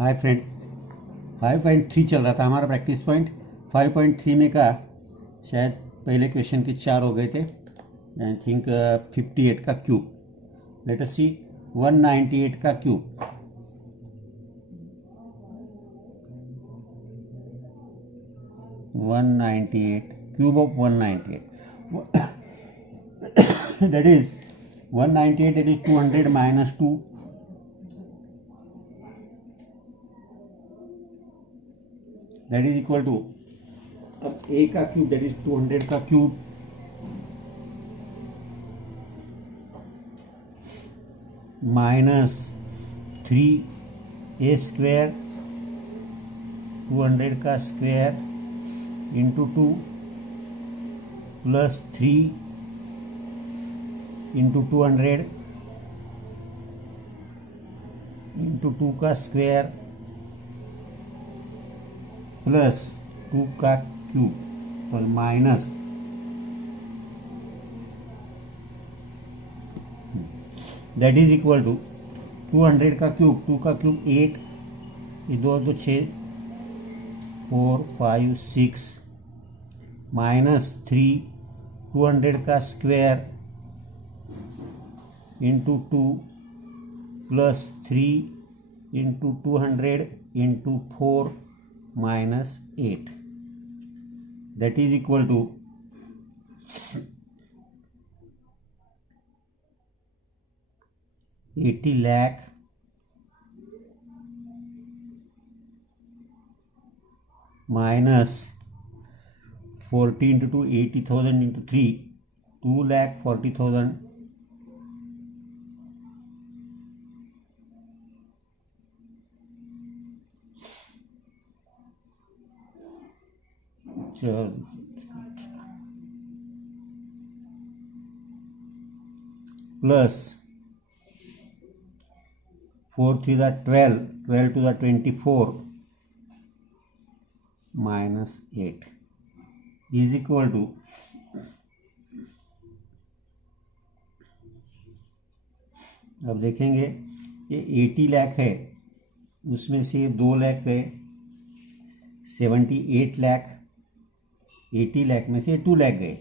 Hi friend, 5.3 चल रहा था हमारा प्रैक्टिस पॉइंट। 5.3 में का शायद पहले क्वेश्चन के 4 हो गए थे। आई थिंक 58 का क्यूब। लेट अस सी 198 का cube. Cube of 198 that is 198, that is 200 minus 2, that is equal to, अब a का क्यूब that is 200 का क्यूब माइनस 3a स्क्वायर 200 का square into 2 plus 3 into 200 into 2 का स्क्वायर प्लस 2 का cube और minus that is equal to 200 का cube, 2 का cube 8, ये 2 2 6 4 5 6 माइनस 3 200 का square into 2 plus 3 into 200 into 4 minus 8, that is equal to 80 lakh minus 40 into 2, 80,000 into 3, 2,40,000 plus 4 3 the 12, 12 to the 24 minus 8 is equal to, अब देखेंगे ये 80 लाख है, उसमें से 2 लाख गए, 78 लाख, 80 लाख में से 2 लाख गए,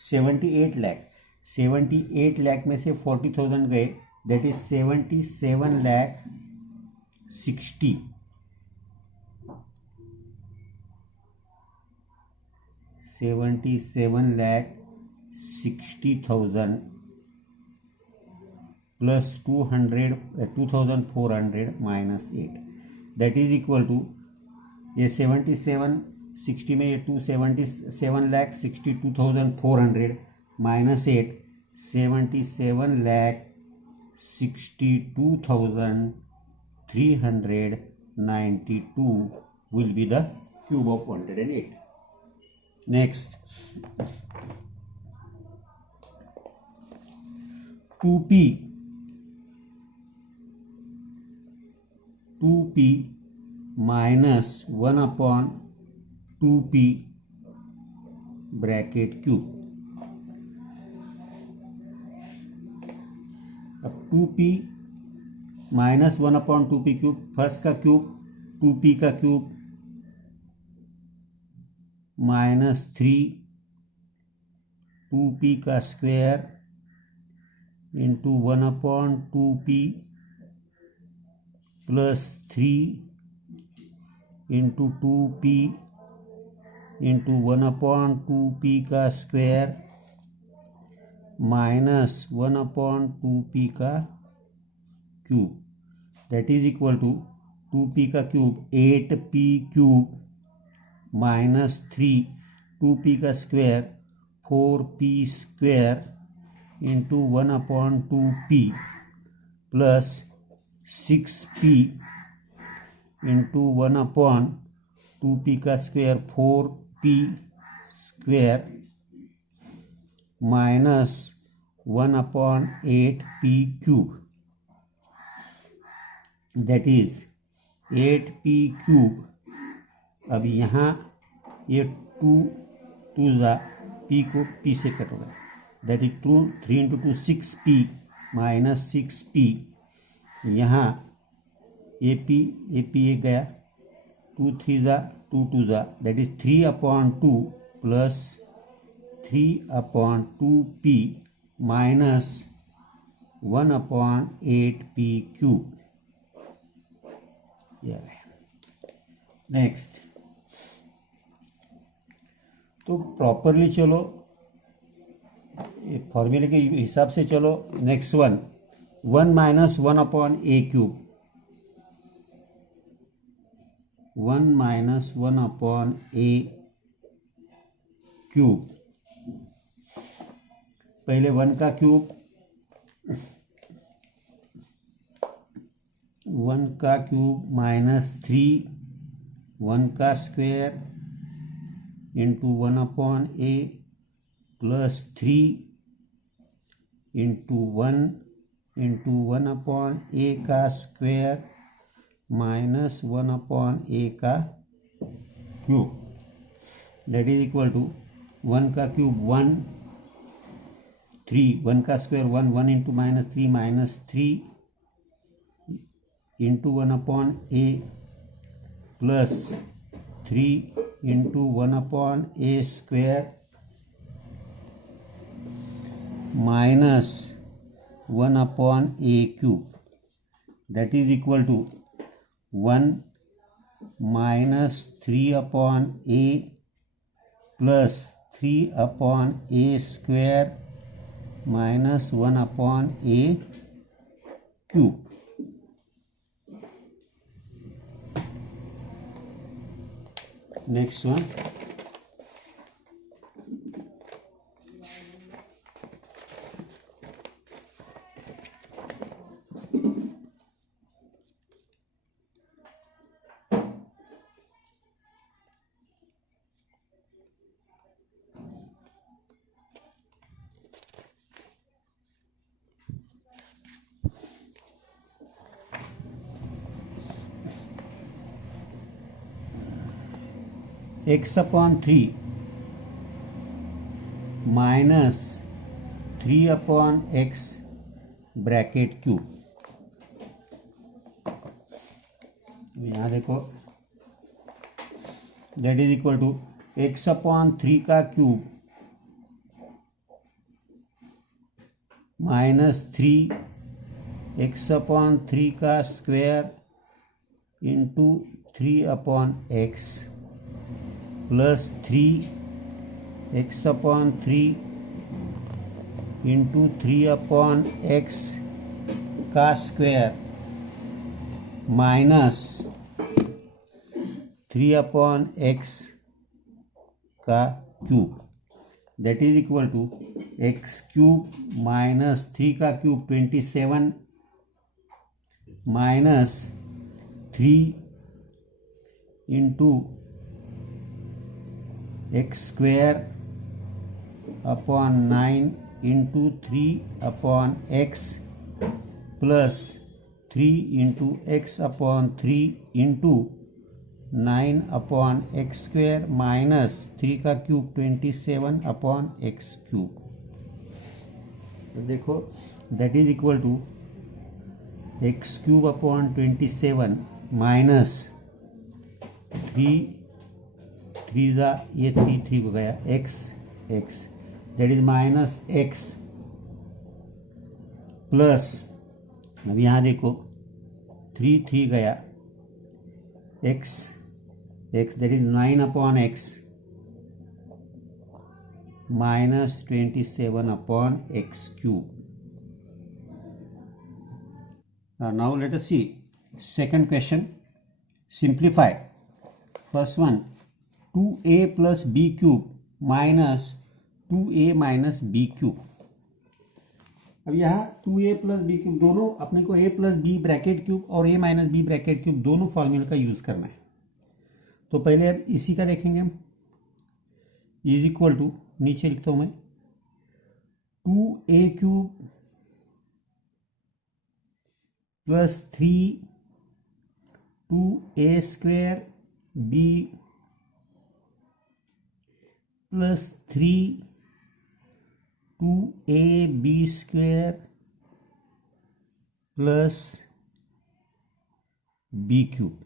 78 लाख, 78 लाख में से 40,000 गए, that is 77 lakh 60, 77 lakh 60,000 plus 2,400 minus 8, that is equal to, ये 77 60 में ये 277 lakh 62,400 minus 8, 77 lakh 62,392 will be the cube of 108. Next, 2p minus 1 upon 2p bracket cube. अब 2p minus 1 upon 2p cube, first का क्यूब 2p का क्यूब माइनस 3 2p का square into 1 upon 2p plus 3 into 2p into 1 upon 2p का square minus 1 upon 2p का cube, that is equal to 2p का cube 8p cube minus 3 2p का square 4p square into 1 upon 2p plus 6p into 1 upon 2p का square 4p square minus 1 upon 8p cube, that is 8p cube. अब यहाँ ये 2 p को p से cut होगा, that is 3 into 2 6p minus 6p, यहाँ A P एक गया, 2 3 ज़ा 2 2 ज़ा, that is 3/2 plus 3/2p minus 1/8p cube. Next, तो प्रॉपरली चलो फॉर्मूले के हिसाब से चलो। Next 1 minus 1/a cube, 1 minus 1/a cube. पहले 1 का क्यूब, 1 का क्यूब माइनस 3, 1 का square into 1/a plus 3 into 1 into 1/a का स्क्वायर माइनस 1/a का cube, that is equal to 1 का क्यूब 1, 3, 1 का square 1, 1 into -3 -3 into 1/a plus 3 into 1/a square minus 1/a cube, that is equal to 1 minus 3/a plus 3/a square minus 1/a cube. Next one, x/3 minus 3/x bracket cube. यहाँ देखो, that is equal to x/3 का cube minus 3 x/3 का square into 3/x plus 3 x/3 into 3/x का square minus 3/x का cube, that is equal to x cube minus 3 का cube 27 minus 3 into x square upon 9 into 3/x plus 3 into x/3 into 9/x square minus 3 का cube 27/x cube. तो देखो, that is equal to x cube upon 27 minus 3 3 ज़ा ये 3 को गया x that is minus x plus, अब यहाँ देखो 3 गया x that is 9/x minus 27/x cube. Now let us see second question, simplify. First one, 2a plus B cube minus 2a minus b cube. अब यहाँ 2a plus B cube दोनों अपने को a plus B bracket cube और a minus B bracket cube दोनों फॉर्मूले का use करना है। तो पहले अब इसी का देखेंगे हम, इज इक्वल टू, नीचे लिखता हूँ मैं 2a cube plus 3 2a square b plus 3 2ab square plus B cube.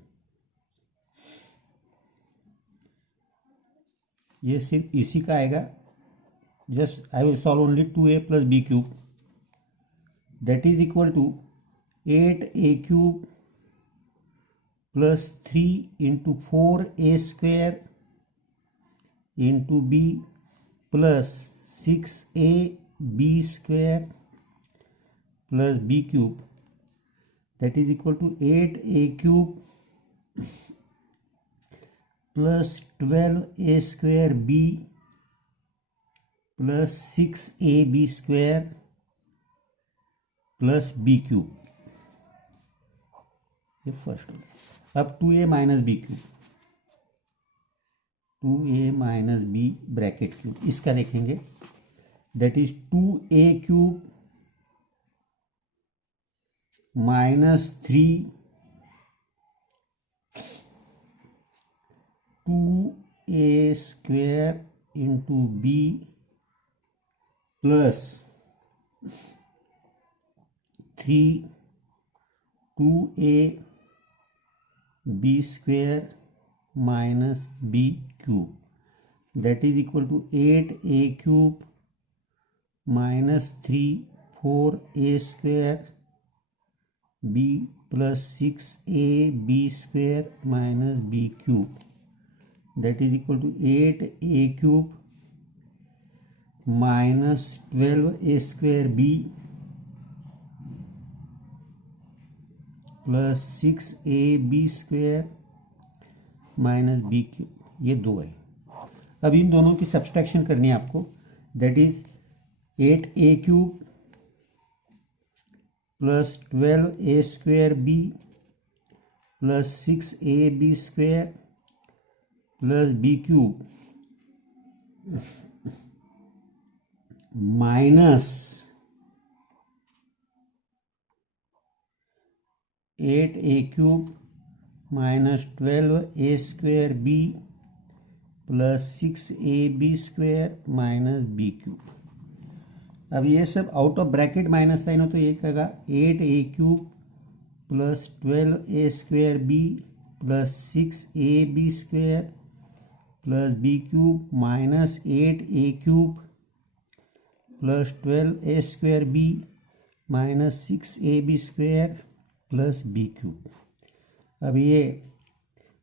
ये सिर्फ इसी का आएगा। Just I will solve only 2a plus B cube, that is equal to 8a cube plus 3 into 4a square into B plus 6a B square plus B cube, that is equal to 8a cube plus 12a square B plus 6ab square plus B cube. ये first हो गया। अब 2a minus b cube, 2a minus B bracket cube, इसका देखेंगे, that is 2a cube minus 3 2a square into B plus 3 2a b square minus b cube, that is equal to 8a cube minus 3 4a square B plus 6a B square minus b cube, that is equal to 8a cube minus 12a square B plus 6a B square minus b cube. ये दो है। अब इन दोनों की subtraction करनी है आपको, that is 8a cube plus 12a square B plus 6a B square plus B cube minus 8a cube minus 12a square B plus 6a B square minus b cube. अब ये सब out of bracket minus sign हो तो ये कहेगा 8a cube plus 12a square B plus 6a B square plus B cube minus 8a cube plus 12a square b minus 6a B square plus B cube. अब ये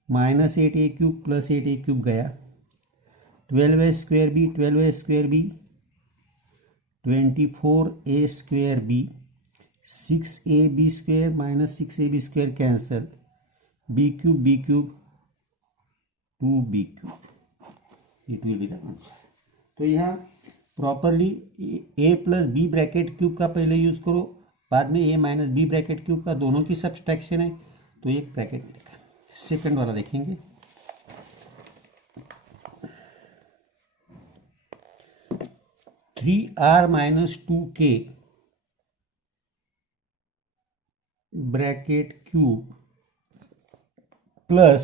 minus 8a cube plus 8a cube गया, 12a square b 12a square b 24a square b 6ab square minus 6ab square cancel, b cube 2b cube, it will be the answer. तो यहाँ properly a plus B bracket cube का पहले use करो, बाद में a minus B bracket cube का, दोनों की सब्सट्रैक्शन है तो एक ब्रैकेट मिलेगा। सेकंड वाला देखेंगे, three r minus 2k bracket cube plus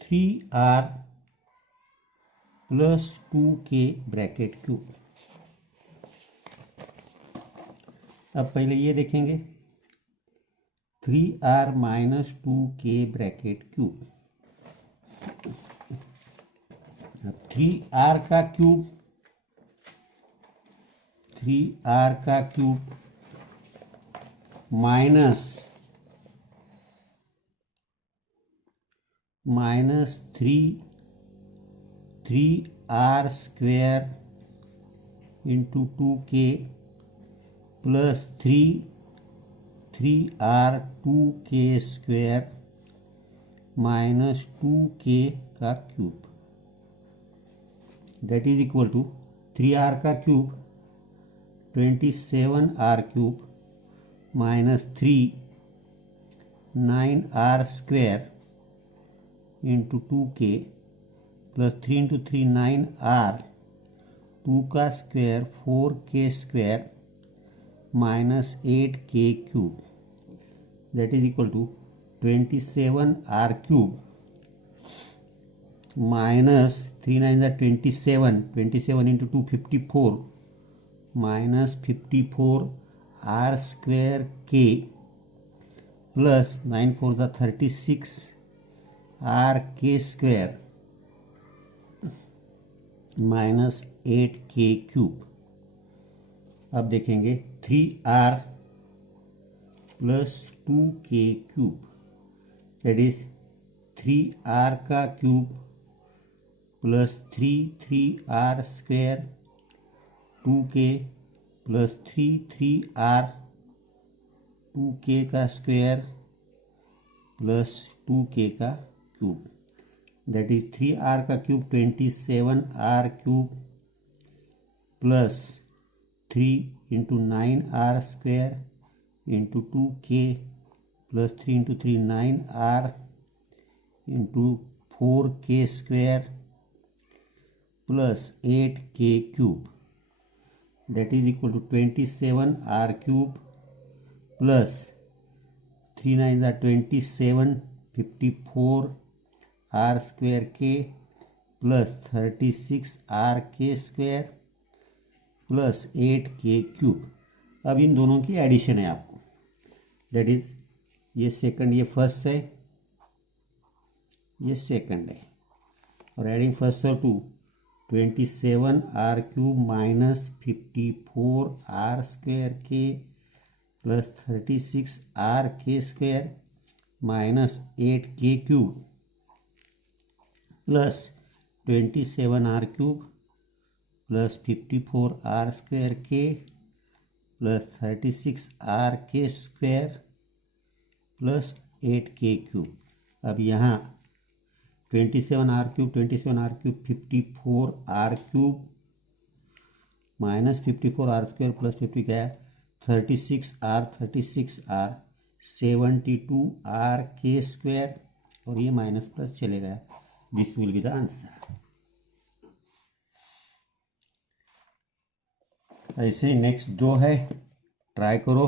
3r plus 2k bracket cube. अब पहले ये देखेंगे, 3r minus 2k bracket cube, 3r का क्यूब 3r का cube minus 3r square into 2k plus 3r 2k square minus 2k का cube, that is equal to 3r का cube 27r cube minus 9r square into 2k plus 3 into 3 9r 2 का square 4k square minus 8k cube, that is equal to 27r cube minus 3 9 27 into 2 54 minus 54 r square k plus 9 4 the 36 r के square minus 8 के cube. अब देखेंगे 3r plus 2 के cube, that is 3r का cube plus 3r square 2k plus 3r 2k का square plus 2k का cube, that is 3r का cube 27r cube plus 3 into 9r square into 2k plus 3 into 3 9r into 4k square plus 8k cube, that is equal to 27r cube plus 3 9 are 27 54 r square k plus 36 r k square plus 8k cube. अब इन दोनों की addition है आपको, that is ये second, ये first है, ये second है, और एडिंग फर्स्ट और 27r cube minus 54r square के प्लस 36r के square minus 8k cube plus 27r cube plus 54r square के प्लस 36r के स्क्वायर प्लस 8k क्यूब। अब यहाँ 27r cube 54r cube minus 54r square plus 50 क्या है 36r 72r के square, और ये माइनस प्लस चले गया, this will be the answer. ऐसे नेक्स्ट दो है, ट्राई करो।